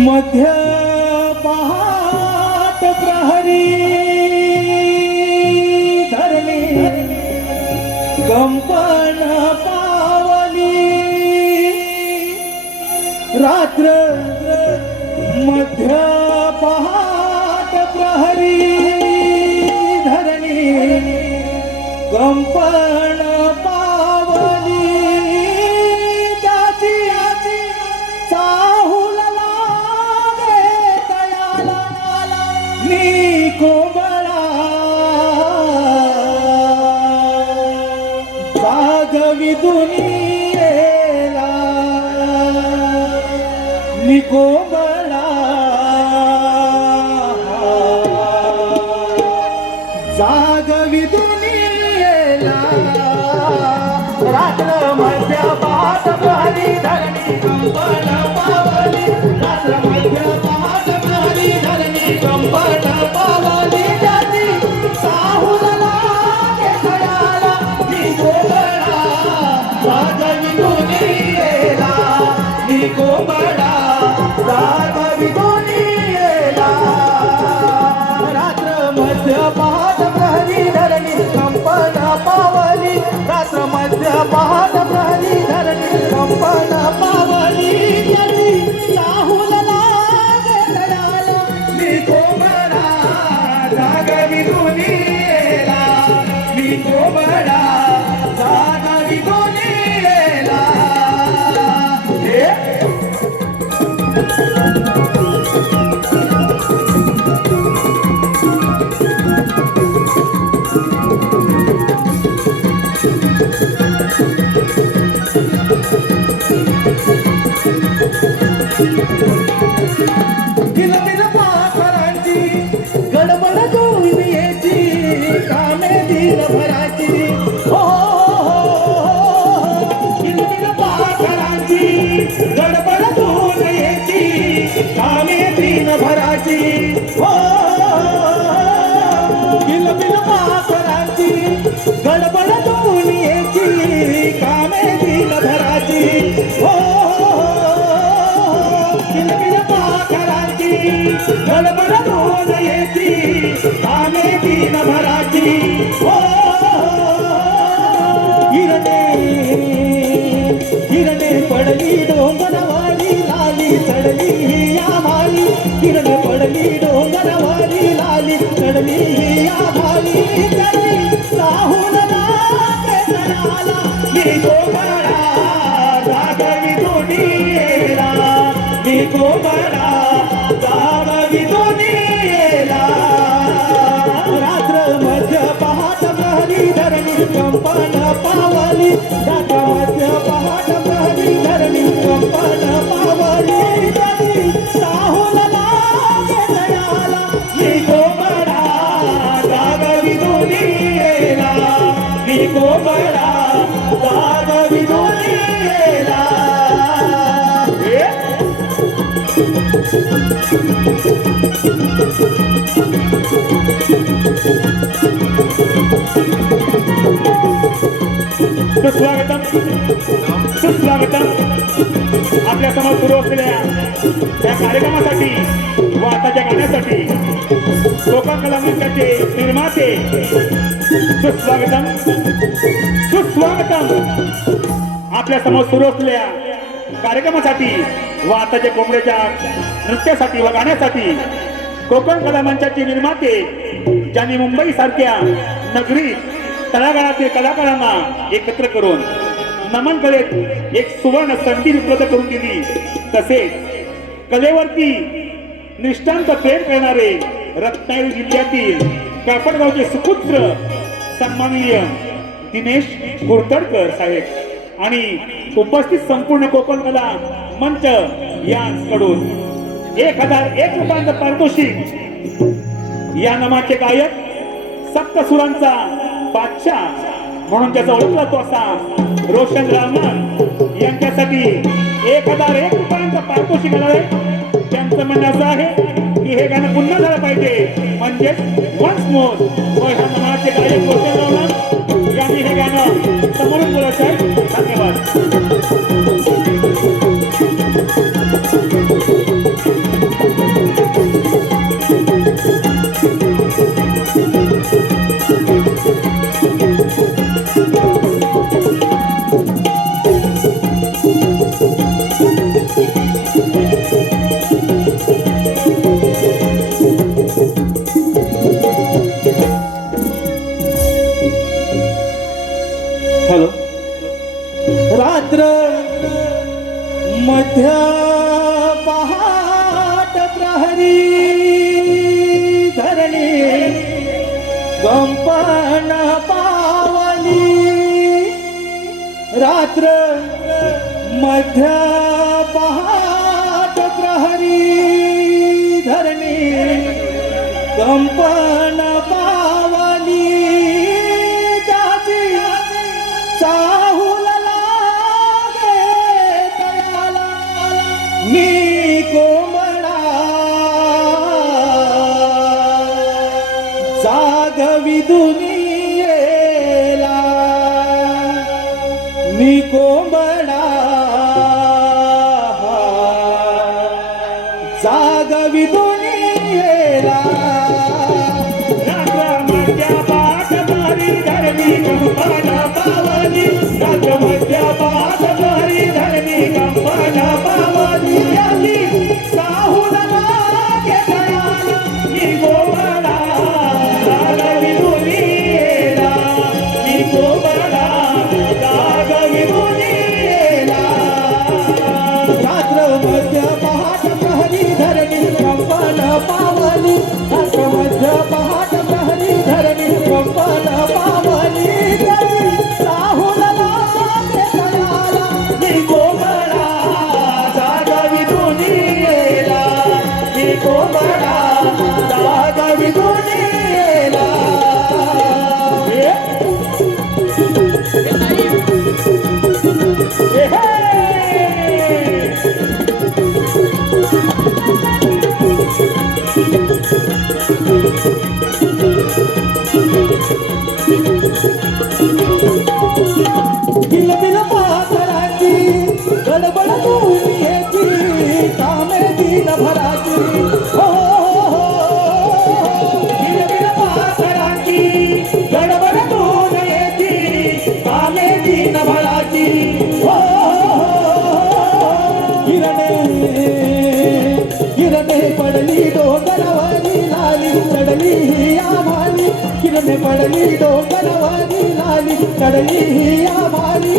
मध्य पहाट प्रहरी धरणी कंपन पावली. रात्र मध्य पहाट प्रहरी धरणी कंपन मी कोमळा जागवी दुनियेला. रात्र मध्या पाठ धरणी कंपन दिल दिल दिल पाखरांची गडबड जोडून यायची कामे दिल भराची हो किलबिल पाखराची गडबड दोन येती कामे तीन भराची हो हिरणे हिरणे पडली डोंगरवाली लाली चढली ही या कंपन पावली रात्र मध्य पहाट प्रहरी धरणी कंपन मी गोबरा जागवी दुनियेला सुस्वागतम सुस्वागतम. आपल्यासमोर सुरू असलेल्या या कार्यक्रमासाठी व आताच्या गाण्यासाठी कोकण मंचाचे निर्माते सुस्वागतम. सुस्वागतम. आपल्यासमोर सुरू असलेल्या कार्यक्रमासाठी व आताच्या कोंबड्याच्या नृत्यासाठी व गाण्यासाठी कोकण कला मंचाचे निर्माते ज्यांनी मुंबई सारख्या नगरी तळागाळातील कलाकारांना एकत्र करून नमन कलेत एक सुवर्ण संधी उपलब्ध करून दिली. तसेच कलेवरती निष्ठांत प्रेम करणारे रत्नागिरी जिल्ह्यातील कापडगावचे सुपुत्र सन्माननीय दिनेश गुरतडकर साहेब आणि उपस्थित संपूर्ण कोकण कला मंच यांकडून एक हजार एक रुपयांचं पारितोषिक या नामाचे गायक सप्तसुरांचा बादशाह म्हणून त्याचा ओळखला तो असा रोशन रामन यांच्यासाठी एक हजार एक रुपयांचा पारितोषिक त्यांचं म्हणणं असं आहे की हे गाणं पुन्हा झालं पाहिजे. म्हणजेच वन्स मोर व ह्या नामाचे गायक रोशन लावणार यांनी हे गाणं समोरून बोलत आहे धन्यवाद. धरणी गंपन पावली. रात्र मध्य पहाट प्रहरी धरणी गंपन पा साधवी दुनियेला निकोंब पडली डोंगरावरी लाली चढली ही आभाली किरणे पडली डोंगरावरी लाली चढली ही आभाली